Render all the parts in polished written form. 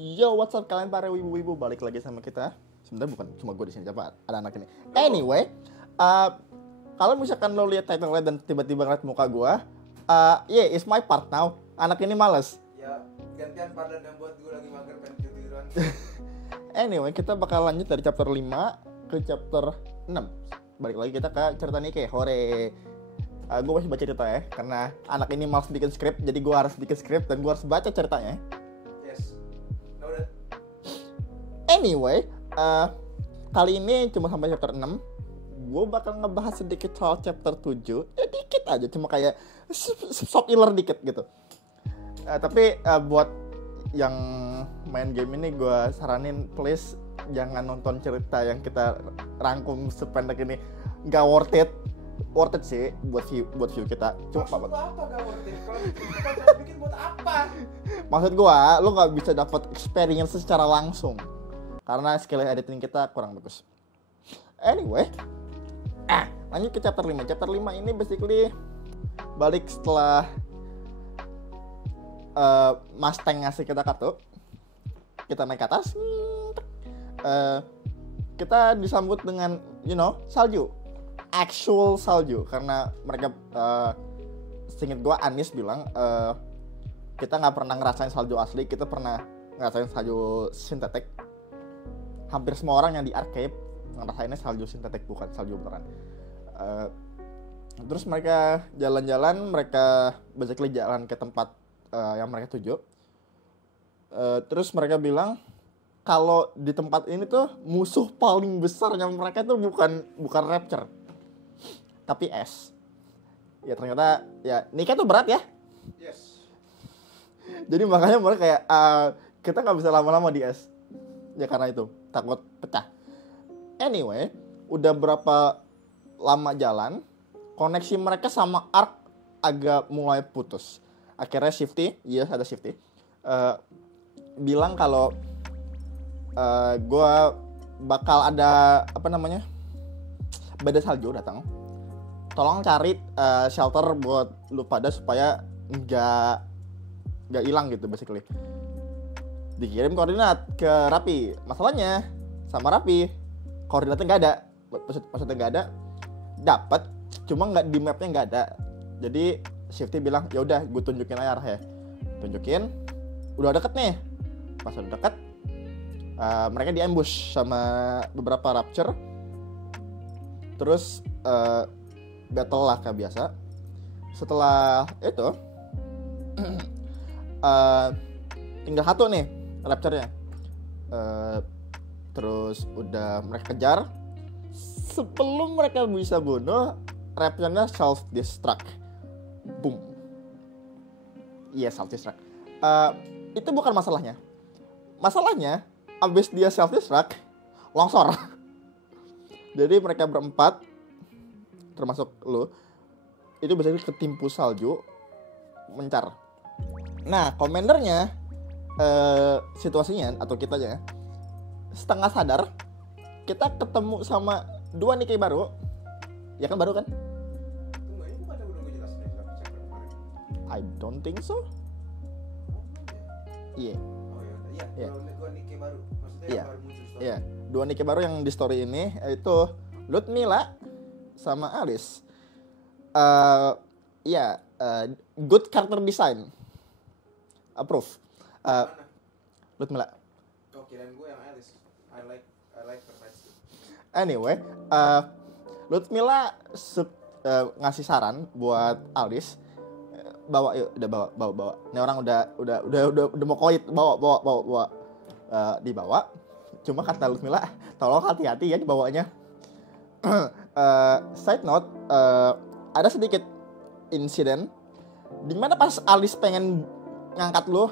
Yo, what's up kalian para wibu-wibu, balik lagi sama kita. Sebenarnya bukan cuma gue di sini, coba ada anak ini. Anyway, kalau misalkan lo lihat title-nya dan tiba-tiba ngeliat muka gue, yeah, it's my part now. Anak ini males. Ya, gantian part yang buat gue lagi mager pengen tiduran. Anyway, kita bakal lanjut dari chapter 5 ke chapter 6. Balik lagi kita ke cerita Nike. Hore. Gue masih baca cerita ya, karena anak ini malas bikin skrip, jadi gue harus bikin skrip dan gue harus baca ceritanya. Yes. Noted. Anyway, kali ini cuma sampai chapter 6. Gue bakal ngebahas sedikit soal chapter 7. Ya dikit aja, cuma kayak spoiler dikit gitu. Tapi buat yang main game ini gue saranin please jangan nonton cerita yang kita rangkum sependek ini. Gak worth it. Worth it sih buat view kita. Cuma Maksud lu apa gak worth it? Kalau kita bikin buat apa? Maksud gue, lo gak bisa dapat experience secara langsung karena skill editing kita kurang bagus. Anyway, lanjut ke chapter 5. Chapter 5 ini basically balik setelah Mustang ngasih kita kartu. Kita naik ke atas. Kita disambut dengan, salju. Actual salju. Karena mereka, seinget gue Anis bilang, kita gak pernah ngerasain salju asli. Kita pernah ngerasain salju sintetik. Hampir semua orang yang di arcade ngerasainnya salju sintetik, bukan salju beneran. Terus mereka jalan-jalan, mereka basically jalan ke tempat yang mereka tuju. Terus mereka bilang kalau di tempat ini tuh musuh paling besarnya mereka tuh bukan Rapture, tapi es. Ya ternyata ya nikah tuh berat ya. Yes. Jadi makanya mereka kayak kita nggak bisa lama-lama di es. Ya karena itu takut pecah. Anyway, udah berapa lama jalan, koneksi mereka sama Ark agak mulai putus. Akhirnya Shifty, yes ada Shifty, bilang kalau gue bakal ada badai salju datang. Tolong cari shelter buat lu pada supaya nggak hilang gitu basically. Dikirim koordinat ke Rapi. Masalahnya sama Rapi koordinatnya nggak ada. Maksudnya nggak ada. Dapat, cuma nggak di mapnya nggak ada. Jadi Shifty bilang ya udah gue tunjukin aja arahnya. Tunjukin, udah deket nih. Pas udah deket, mereka di-ambush sama beberapa Rapture. Terus battle lah kayak biasa. Setelah itu tinggal satu nih Rapture-nya. Terus udah mereka kejar. Sebelum mereka bisa bunuh, Rapture-nya self-destruct. Boom. Iya, self-destruct. Itu bukan masalahnya. Masalahnya, abis dia self-destruct, longsor. Jadi mereka berempat, termasuk lu, itu biasanya ketimpu salju, mencar. Nah, komandernya, situasinya, atau kitanya, setengah sadar, kita ketemu sama 2 Nikkei baru. Ya kan baru kan? Tunggu, ini bukan udah gue jelasin dari chapter kemarin. I don't think so. Iya. Oh iya. Iya. Gue Nikkei baru. Maksudnya Iya. yang baru muncul story. Iya, 2 Nikkei baru yang di story ini yaitu Ludmilla sama Alice. Good character design. Approve. Mana? Ludmilla. Oh, kirain gue yang Alice. I like her vibes. Anyway, Ludmilla ngasih saran buat Alice. Bawa yuk, udah bawa. Ini orang udah mau koit, bawa. Dibawa. Cuma kata Ludmilla, tolong hati-hati ya dibawanya. Side note, ada sedikit insiden dimana pas Alice pengen ngangkat lu,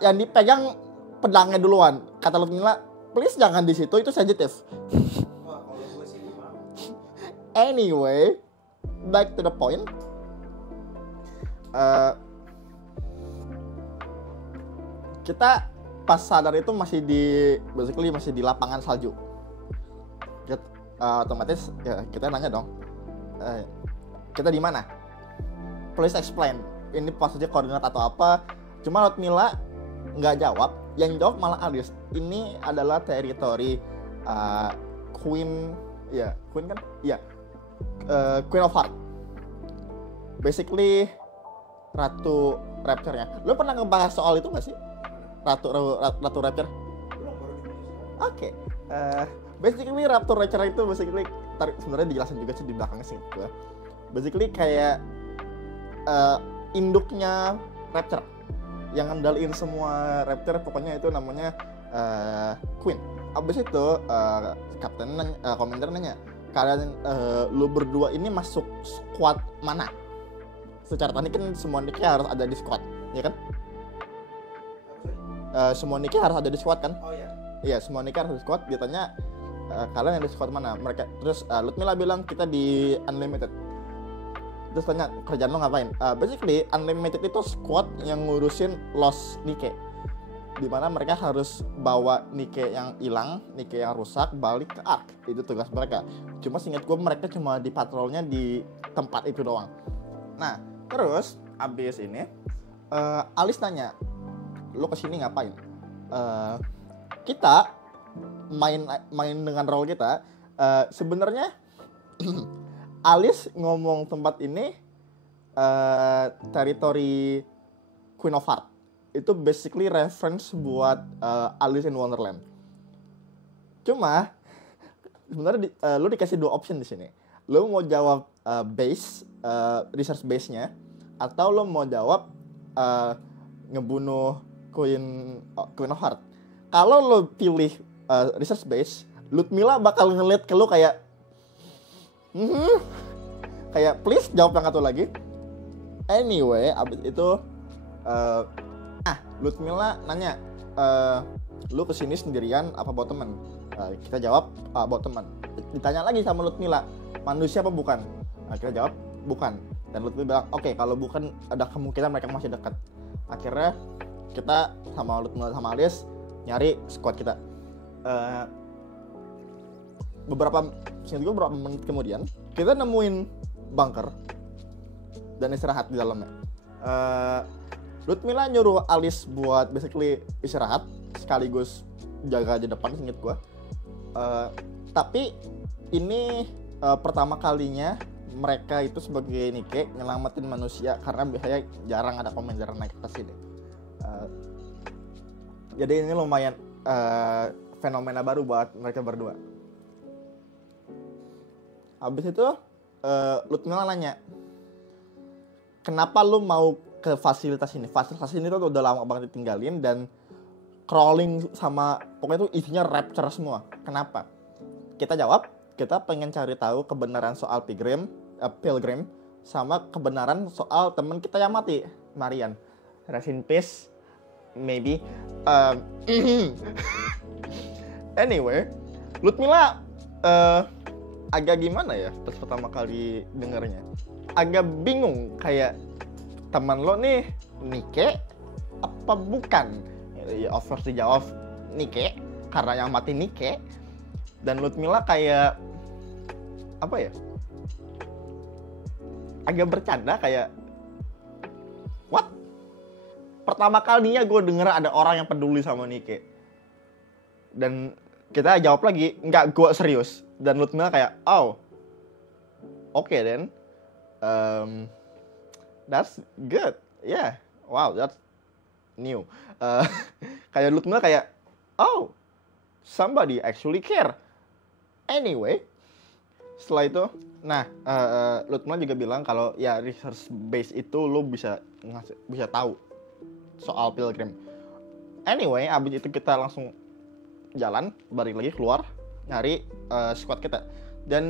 yang dipegang pedangnya duluan. Kata Ludmilla, please jangan di situ, itu sensitif. Wah, kalau gue sih gue mau. Anyway, back to the point. Kita pas sadar itu masih di lapangan salju. Otomatis ya kita nanya dong, kita di mana? Please explain. Ini maksudnya koordinat atau apa? Cuma Ludmilla nggak jawab. Yang jawab malah Alis. Ini adalah teritori Queen, ya Queen kan? Ya, Queen of Heart. Basically Ratu Rapture-nya. Lo pernah ngebahas soal itu nggak sih? Ratu Rapture. Belum, baru di Oke. Basically Ratu Rapture itu basically sebenarnya dijelasin juga sih di belakangnya sih gue. Basically kayak induknya Rapture yang ngendaliin semua Rapture, pokoknya itu namanya Queen. Abis itu Commander nanya, kalian lu berdua ini masuk squad mana? Secara teknik kan semua Nike harus ada di squad, ya kan? Semua Nike harus ada di squad kan? Oh iya. Iya, semua Nike harus di squad. Dia tanya kalian yang di squad mana? Mereka terus Lutmila bilang kita di Unlimited. Terus tanya kerjaan lo ngapain? Basically Unlimited itu squad yang ngurusin lost Nike, dimana mereka harus bawa Nike yang hilang, Nike yang rusak balik ke Ark. Itu tugas mereka. Cuma seingat gue mereka cuma di patrolnya di tempat itu doang. Nah terus abis ini Alis nanya, lo kesini ngapain? Kita main dengan role kita. Sebenarnya Alis ngomong tempat ini teritori Queen of Heart. Itu basically reference buat Alice in Wonderland. Cuma sebenarnya lu dikasih 2 option di sini. Lu mau jawab research base-nya, atau lu mau jawab ngebunuh Queen of Heart. Kalau lu pilih research base, Lutmila bakal ngeliat ke lu kayak kayak please jawab yang satu lagi. Anyway, abis itu Lutmila nanya, lu kesini sendirian apa bawa temen? Kita jawab bawa temen. Ditanya lagi sama Lutmila, manusia apa bukan? Kita jawab bukan. Dan Lutmila bilang, oke, kalau bukan ada kemungkinan mereka masih dekat. Akhirnya kita sama Lutmila sama Alis nyari squad kita. Beberapa menit kemudian kita nemuin bunker dan istirahat di dalamnya. Lutmila nyuruh Alis buat basically istirahat sekaligus jaga di depan, inget gua. Tapi ini pertama kalinya mereka itu sebagai Nike nyelamatin manusia, karena biasanya jarang ada Commander naik ke sini. Jadi ini lumayan fenomena baru buat mereka berdua. Habis itu Lutmila nanya, kenapa lu mau ke fasilitas ini? Fasilitas ini tuh udah lama banget ditinggalin dan crawling sama pokoknya tuh isinya Rapture semua. Kenapa? Kita jawab, kita pengen cari tahu kebenaran soal Pilgrim sama kebenaran soal teman kita yang mati, Marian. Rest in peace, maybe. Anyway, Lutmila agak gimana ya pas pertama kali dengernya, agak bingung, kayak teman lo nih Nike apa bukan? Ya of course dijawab Nike karena yang mati Nike. Dan Lutmila kayak apa ya, agak bercanda kayak what? Pertama kalinya gue denger ada orang yang peduli sama Nike. Dan kita jawab lagi, enggak, gue serius. Dan Lutmila kayak, oh, okay then, that's good, yeah, wow, that's new. Kayak Lutmila kayak, oh, somebody actually care. Anyway, setelah itu, Lutmila juga bilang kalau ya research base itu lo bisa tahu soal Pilgrim. Anyway, abis itu kita langsung jalan, balik lagi keluar nyari squad kita, dan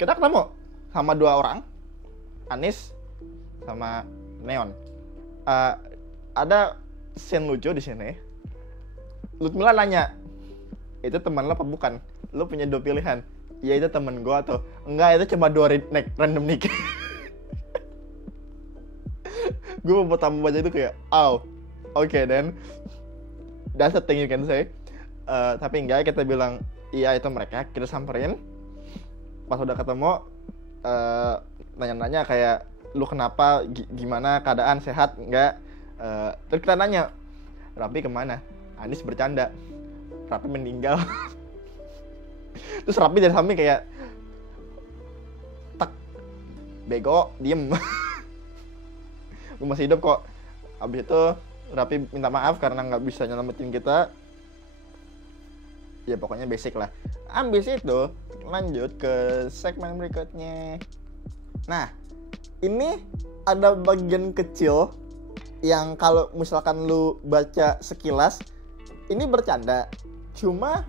kita ketemu sama 2 orang, Anis sama Neon. Ada scene lucu di sini. Lutmila nanya, itu teman lo apa bukan? Lo punya 2 pilihan, ya itu teman gue atau enggak, itu cuma 2 random nick. Gue pertama baca itu kayak, oh, okay then, that's the thing you can say. Tapi enggak, kita bilang iya itu mereka. Kita samperin, pas udah ketemu nanya-nanya kayak, lu kenapa, gimana keadaan, sehat enggak? Terus kita nanya, Rapi kemana? Anis bercanda, Raffi meninggal. Terus Raffi dari samping kayak tak, bego, diem. Gue masih hidup kok. Abis itu Raffi minta maaf karena nggak bisa nyelamatin kita. Ya pokoknya basic lah. Abis itu lanjut ke segmen berikutnya. Nah, ini ada bagian kecil yang kalau misalkan lu baca sekilas ini bercanda. Cuma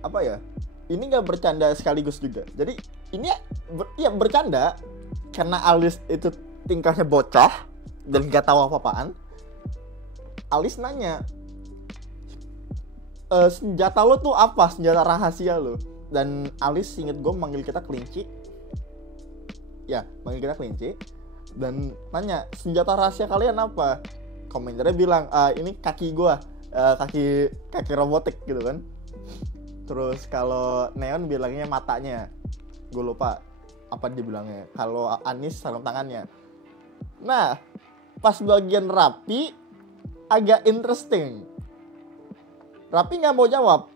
apa ya? Ini nggak bercanda sekaligus juga. Jadi ini ya bercanda karena Alis itu tingkahnya bocah dan nggak tahu apa-apaan. Alis nanya, senjata lo tuh apa? Senjata rahasia lo. Dan Alis inget gue manggil kita kelinci. Ya, manggil kita kelinci. Dan nanya, senjata rahasia kalian apa? Komentarnya bilang, ini kaki gue, kaki robotik gitu kan. Terus kalau Neon bilangnya matanya. Gue lupa apa dia bilangnya. Kalau Anis sarung tangannya. Nah, pas bagian Raffi agak interesting. Raffi nggak mau jawab,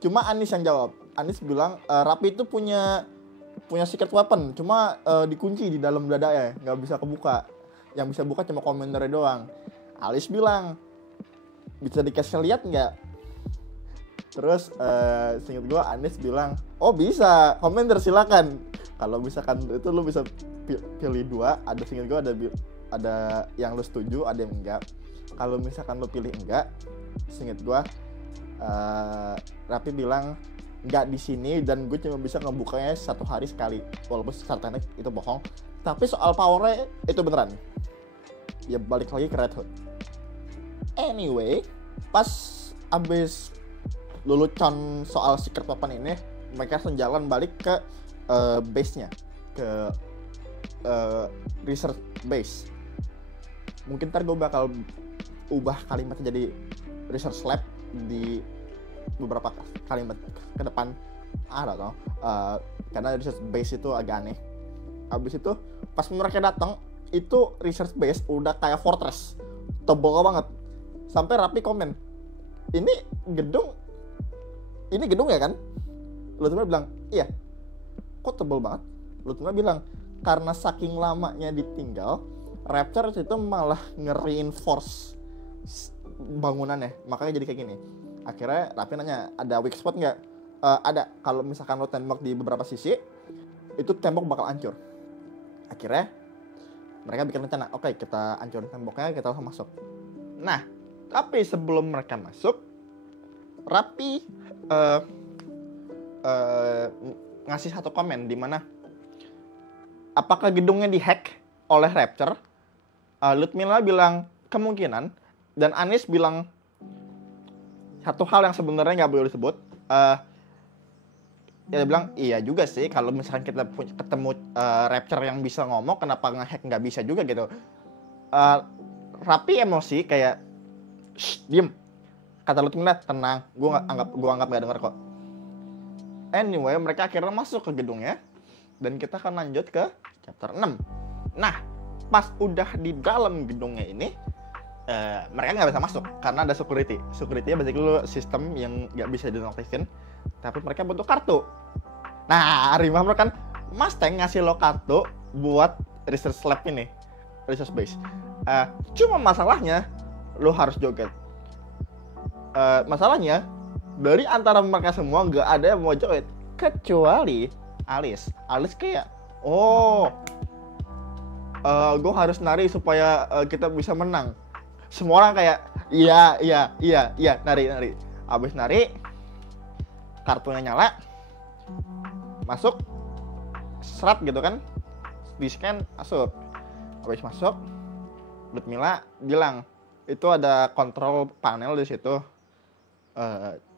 cuma Anis yang jawab. Anis bilang Raffi itu punya secret weapon, cuma dikunci di dalam dada ya, nggak bisa kebuka. Yang bisa buka cuma komentarnya doang. Alis bilang, bisa dikasih lihat nggak? Terus seinget gue Anis bilang, oh bisa, komentar silakan. Kalau misalkan itu lu bisa pilih dua, ada seinget gue ada yang lu setuju, ada yang enggak. Kalau misalkan lu pilih enggak, seinget gue Raffi bilang enggak di sini dan gue cuma bisa ngebukanya 1 hari sekali. Walaupun secara teknik itu bohong, tapi soal powernya itu beneran. Ya balik lagi ke Red Hood. Anyway, pas abis lelucon soal secret weapon ini, mereka langsung jalan balik ke base-nya, ke research base. Mungkin ntar gue bakal ubah kalimatnya jadi research lab di beberapa kalimat ke depan. I don't know, karena research base itu agak aneh. Abis itu pas mereka datang, itu research base udah kayak fortress, tebal banget. Sampai Raffi komen, ini gedung ya kan? Lutuma bilang, iya. Kok tebal banget? Lutuma bilang, karena saking lamanya ditinggal, Rapture itu malah nge-reinforce bangunannya, makanya jadi kayak gini. Akhirnya Raffi nanya, ada weak spot nggak? Ada. Kalau misalkan lo tembak di beberapa sisi, itu tembok bakal hancur. Akhirnya mereka bikin rencana, oke, kita hancurin temboknya, kita langsung masuk. Nah, tapi sebelum mereka masuk, Raffi ngasih satu komen di mana apakah gedungnya dihack oleh Rapture? Ludmilla bilang kemungkinan, dan Anis bilang satu hal yang sebenarnya nggak boleh disebut. Dia bilang iya juga sih, kalau misalkan kita ketemu Rapture yang bisa ngomong, kenapa ngehack nggak bisa juga gitu. Raffi emosi kayak, shh, diem. Kata Ludmilla, tenang, gue anggap nggak denger kok. Anyway, mereka akhirnya masuk ke gedungnya, dan kita akan lanjut ke chapter 6. Nah, pas udah di dalam gedungnya ini, mereka nggak bisa masuk karena ada security. Security-nya basically sistem yang nggak bisa dinonaktifin, tapi mereka butuh kartu. Nah, remember kan Mustang ngasih lo kartu buat research lab ini, research base. Cuma masalahnya lo harus joget. Masalahnya dari antara mereka semua nggak ada yang mau joget kecuali Alis. Alis kayak, gue harus nari supaya kita bisa menang. Semua orang kayak iya nari. Abis nari, kartunya nyala, masuk, serat gitu kan, di scan masuk. Abis masuk, Ludmilla bilang itu ada kontrol panel di situ,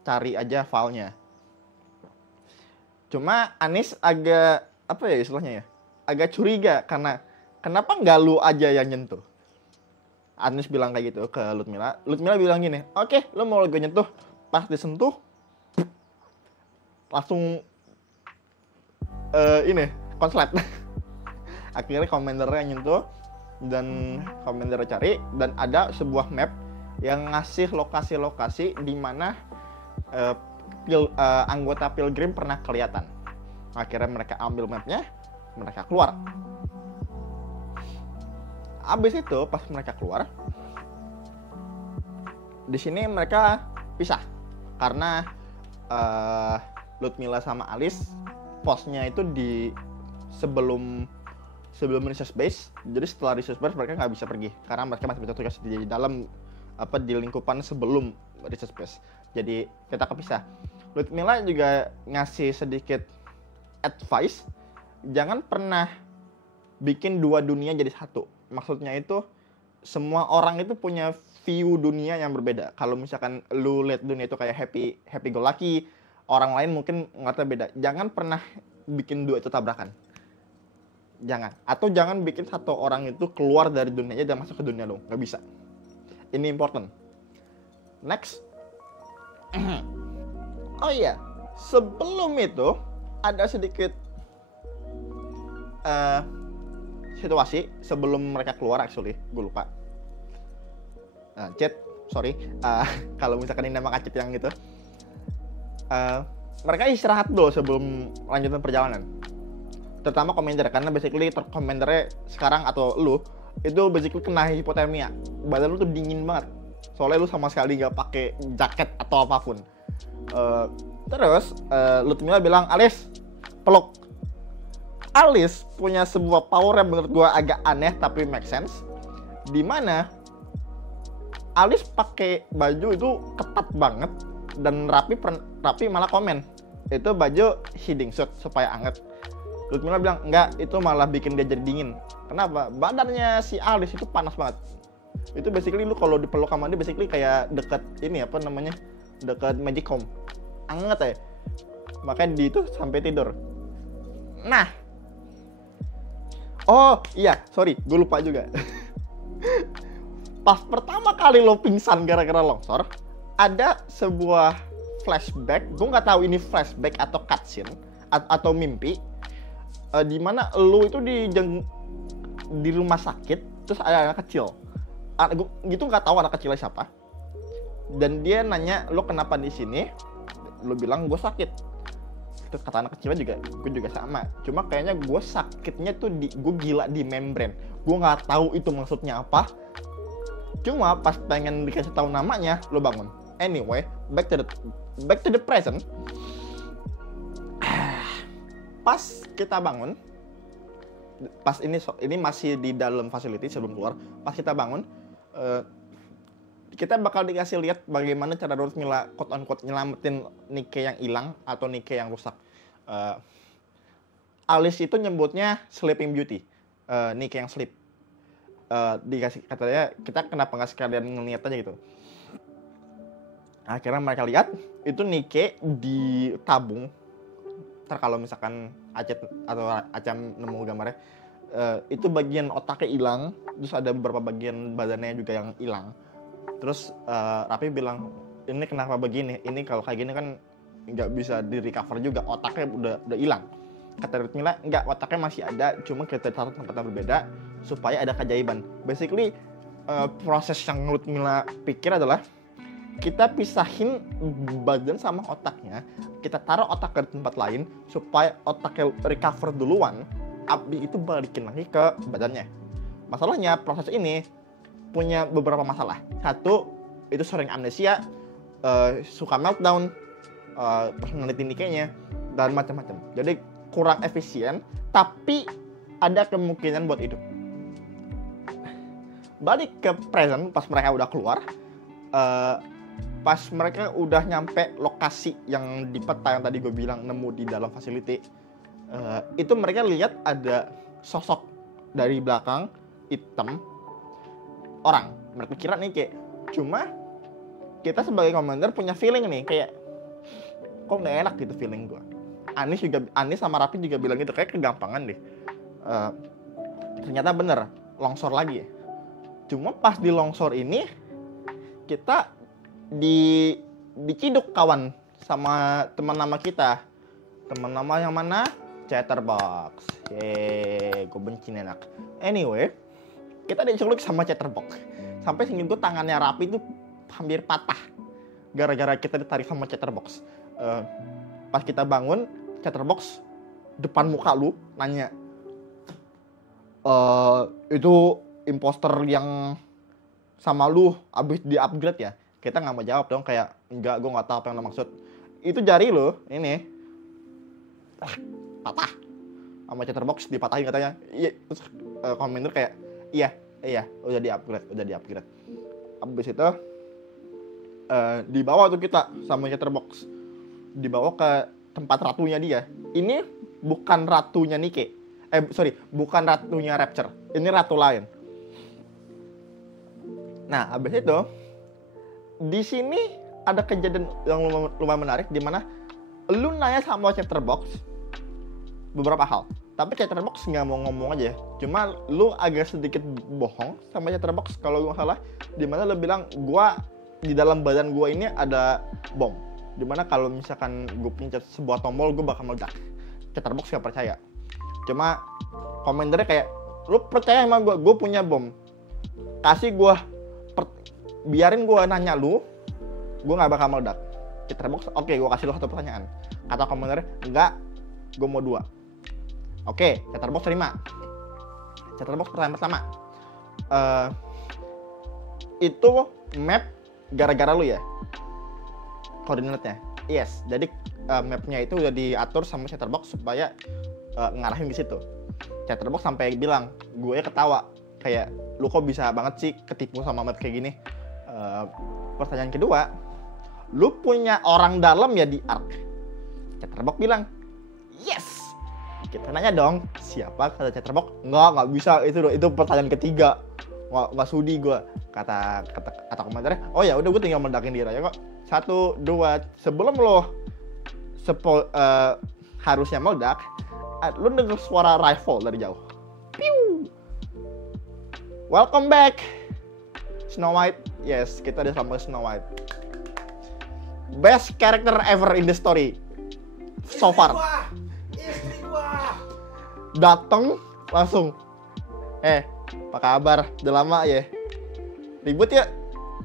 cari aja filenya. Cuma Anis agak apa ya istilahnya ya, agak curiga karena kenapa nggak lu aja yang nyentuh. Anis bilang kayak gitu ke Ludmilla. Ludmilla bilang gini, oke, lu mau gue nyentuh, pas disentuh langsung ini konslet. Akhirnya komentarnya nyentuh dan komentarnya cari, dan ada sebuah map yang ngasih lokasi-lokasi di mana anggota Pilgrim pernah kelihatan. Akhirnya mereka ambil mapnya, mereka keluar. Abis itu pas mereka keluar, di sini mereka pisah karena Ludmilla sama Alice posnya itu di sebelum research base. Jadi setelah research base mereka nggak bisa pergi karena mereka masih bertugas di dalam di lingkupan sebelum research base. Jadi kita kepisah. Ludmilla juga ngasih sedikit advice, jangan pernah bikin dua dunia jadi satu. Maksudnya itu semua orang itu punya view dunia yang berbeda. Kalau misalkan lu lihat dunia itu kayak happy go lucky, orang lain mungkin ngeliatnya beda. Jangan pernah bikin dua itu tabrakan. Jangan. Atau jangan bikin satu orang itu keluar dari dunianya dan masuk ke dunia lu. Nggak bisa. Ini important. Next. Oh iya, sebelum itu ada sedikit situasi sebelum mereka keluar actually. Gue lupa. Chat, sorry, kalau misalkan ini nama kacip yang gitu, mereka istirahat dulu sebelum lanjutin perjalanan. Terutama commander, karena basically commandernya sekarang atau lu itu basically kena hipotermia. Badan lu tuh dingin banget, soalnya lu sama sekali nggak pakai jaket atau apapun. Terus Ludmilla bilang, Alice, peluk. Alice punya sebuah power yang menurut gua agak aneh tapi make sense, dimana Alice pakai baju itu ketat banget dan Rapi malah komen itu baju hiding suit supaya anget. Ludmilla bilang enggak, itu malah bikin dia jadi dingin. Kenapa? Badannya si Alice itu panas banget. Itu basically lu kalau dipeluk sama dia basically kayak deket ini apa namanya, deket magicom, anget ya. Makanya dia itu sampai tidur. Nah, oh iya, sorry, gue lupa juga. Pas pertama kali lo pingsan gara-gara longsor, ada sebuah flashback. Gue nggak tahu ini flashback atau cutscene atau mimpi, di mana lo itu di rumah sakit, terus ada anak kecil. Gue gitu nggak tahu anak kecilnya siapa. Dan dia nanya, lo kenapa di sini? Lo bilang gue sakit. Terus kata anak kecilnya juga, gue juga sama. Cuma kayaknya gue sakitnya tuh gue gila di membrane. Gue nggak tahu itu maksudnya apa. Cuma pas pengen dikasih tahu namanya, lo bangun. Anyway, back to the present. Pas kita bangun, pas ini masih di dalam facility sebelum keluar. Pas kita bangun, kita bakal dikasih lihat bagaimana cara Ludmilla quote on quote nyelamatin Nikke yang hilang atau Nikke yang rusak. Alice itu nyebutnya Sleeping Beauty, Nikke yang sleep. Dikasih katanya, kita kenapa nggak sekalian ngeliat aja gitu. Akhirnya mereka lihat itu Nikke ditabung. Ntar kalau misalkan Acet atau Acam nemu gambarnya, itu bagian otaknya hilang, terus ada beberapa bagian badannya juga yang hilang. Terus Rapi bilang, ini kenapa begini? Ini kalau kayak gini kan nggak bisa di recover juga, otaknya udah hilang. Kata Ludmilla, enggak, otaknya masih ada, cuma kita taruh tempat yang berbeda supaya ada keajaiban. Basically, proses yang Ludmilla pikir adalah kita pisahin badan sama otaknya, kita taruh otak ke tempat lain supaya otaknya recover duluan, abis itu balikin lagi ke badannya. Masalahnya, proses ini punya beberapa masalah. Satu, itu sering amnesia, suka meltdown, personality Nikke-nya, dan macam-macam. Jadi kurang efisien, tapi ada kemungkinan buat hidup. Balik ke present, pas mereka udah keluar, pas mereka udah nyampe lokasi yang di peta yang tadi gue bilang nemu di dalam facility, itu mereka lihat ada sosok dari belakang hitam orang. Mereka kira nih kayak, cuma kita sebagai commander punya feeling nih kayak kok nggak enak gitu feeling gue. Anis sama Rapi juga bilang gitu, kayak kegampangan deh. Ternyata bener, longsor lagi. Cuma pas di longsor ini kita diciduk kawan sama teman nama kita. Teman nama yang mana? Chatterbox. Gue benci enak. Anyway, kita diculik sama Chatterbox. Sampai singin gue tangannya Rapi tuh hampir patah gara-gara kita ditarik sama Chatterbox. Pas kita bangun, Chatterbox depan muka lu nanya, itu imposter yang sama lu abis di upgrade ya? Kita nggak mau jawab dong, kayak enggak, gue nggak tahu apa yang lo maksud. Itu jari lo ini patah sama Chatterbox, dipatahin katanya. Iya, terus komentar kayak iya udah di upgrade. Abis itu dibawa tuh kita sama Chatterbox, dibawa ke tempat ratunya dia. Ini bukan ratunya Nike, bukan ratunya Rapture, ini ratu lain. Nah, abis itu di sini ada kejadian yang lumayan menarik, di mana lu nanya sama Chatterbox beberapa hal, tapi Chatterbox nggak mau ngomong aja. Cuma lu agak sedikit bohong sama Chatterbox kalau gue salah, di mana lu bilang gua di dalam badan gua ini ada bom, di mana kalau misalkan gue pencet sebuah tombol gue bakal meledak. Chatterbox nggak percaya. Cuma komentarnya kayak, lu percaya sama gue punya bom, kasih gue biarin gue nanya lu, gue nggak bakal meledak. Chatterbox, oke, gue kasih lu satu pertanyaan. Kata komentarnya, enggak, gue mau 2. Oke, Chatterbox terima. Chatterbox pertanyaan pertama, itu map gara-gara lu ya koordinatnya? Yes, jadi mapnya itu udah diatur sama Chatterbox supaya ngarahin ke situ. Chatterbox sampai bilang, gue ketawa kayak, lu kok bisa banget sih ketipu sama map kayak gini. Pertanyaan kedua, lu punya orang dalam ya di Ark? Chatterbox bilang, yes. Kita nanya dong, siapa? Kata Chatterbox, nggak bisa, itu pertanyaan ketiga, nggak sudi gue. Kata komentarnya, oh ya udah, gue tinggal meledakin dia aja kok. 1, 2, sebelum lo harusnya meledak, lu denger suara rifle dari jauh. Piu. Welcome back, Snow White. Yes, kita udah sama Snow White. Best character ever in the story so far. Istri gua. Dateng langsung, apa kabar? Udah lama ya? Ribut ya?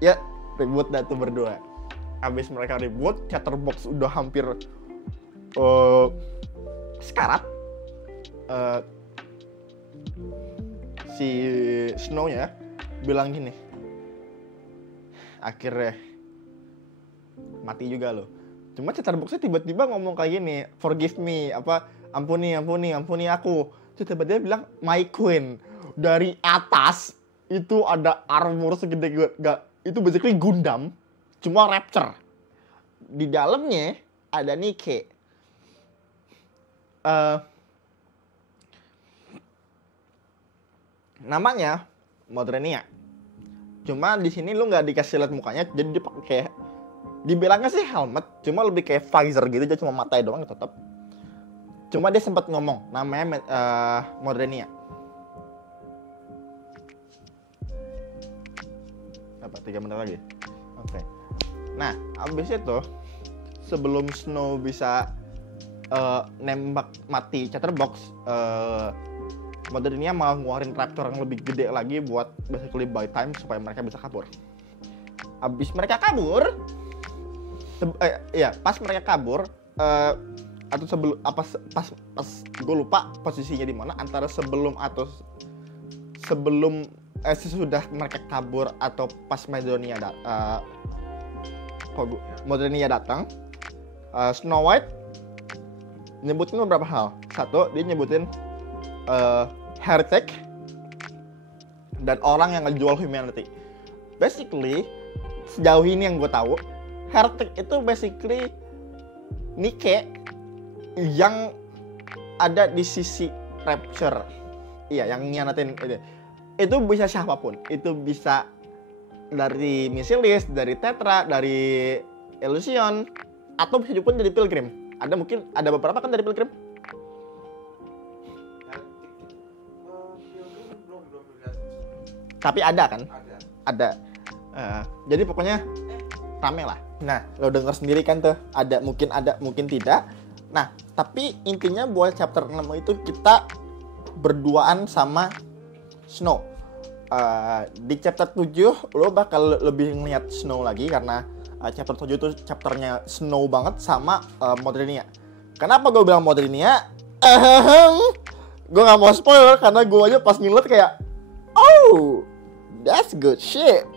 Ya, ribut dah tuh berdua. Abis mereka ribut, Chatterbox udah hampir sekarat. Si Snow-nya bilang gini, akhirnya mati juga lo. Cuma Chatterbox-nya tiba-tiba ngomong kayak gini, forgive me, ampuni aku. Terus tiba-tiba bilang, my queen. Dari atas itu ada armor segede itu basically Gundam, cuma Rapture. Di dalamnya ada Nike. Namanya Modrenia. Cuma di sini lu nggak dikasih lihat mukanya, jadi dia pakai kayak, dibilangnya sih helmet, cuma lebih kayak visor gitu, jadi cuma matanya doang tetap. Cuma dia sempat ngomong namanya Modrenia. Apa 3 menit lagi? Oke. Nah, abis itu sebelum Snow bisa nembak mati Chatterbox, Modrenia malah ngeluarin traktor yang lebih gede lagi buat basically buy time supaya mereka bisa kabur. Abis mereka kabur, pas mereka kabur, atau sebelum pas gue lupa posisinya di mana, antara sebelum atau sesudah mereka kabur atau pas Modrenia datang, Snow White nyebutin beberapa hal. Satu, dia nyebutin heretic dan orang yang ngejual humanity. Basically, sejauh ini yang gue tahu, heretic itu basically Nike yang ada di sisi Rapture. Iya, yang nyianatin itu bisa siapapun. Itu bisa dari Misilis, dari Tetra, dari Illusion, atau bisa juga dari Pilgrim. Ada beberapa kan dari Pilgrim. Belum lihat. Tapi ada kan? Ada. Jadi pokoknya rame lah. Nah, lo denger sendiri kan tuh, ada, mungkin tidak. Nah, tapi intinya buat chapter 6 itu kita berduaan sama Snow. Di chapter 7 lo bakal lebih ngeliat Snow lagi karena chapter 7 itu chapternya Snow banget sama Modrinia. Kenapa gue bilang Modrinia? Gue gak mau spoiler karena gue aja pas ngeliat kayak oh, that's good shit.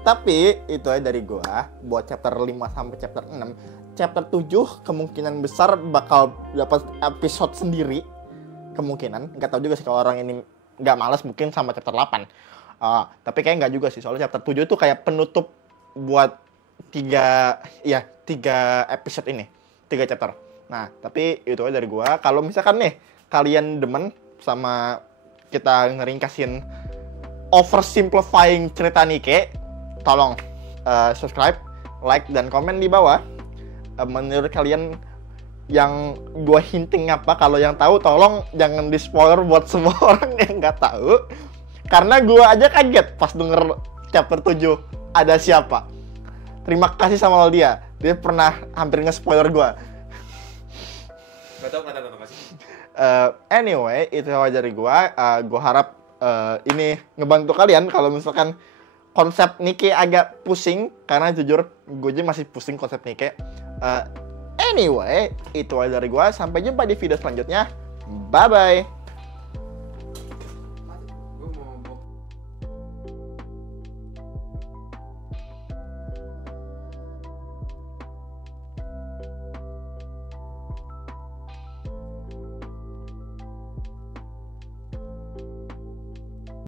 Tapi itu aja dari gue buat chapter 5 sampai chapter 6. Chapter 7 kemungkinan besar bakal dapat episode sendiri. Kemungkinan, nggak tahu juga sih kalau orang ini nggak malas mungkin sama chapter 8. Tapi kayak nggak juga sih, soalnya chapter 7 itu kayak penutup buat 3 episode ini, 3 chapter. Nah, tapi itu aja dari gua. Kalau misalkan nih kalian demen sama kita ngeringkasin oversimplifying cerita Nikke, tolong subscribe, like, dan komen di bawah. Menurut kalian yang gue hinting apa? Kalau yang tahu tolong jangan di spoiler buat semua orang yang nggak tahu, karena gue aja kaget pas denger chapter 7 ada siapa. Terima kasih sama dia pernah hampir nge-spoiler gue. Gak tau kenapa kasih. Anyway, itu aja dari gue. Gue harap ini ngebantu kalian kalau misalkan konsep Nikke agak pusing, karena jujur gue aja masih pusing konsep Nikke. Anyway, itu aja dari gue. Sampai jumpa di video selanjutnya. Bye-bye.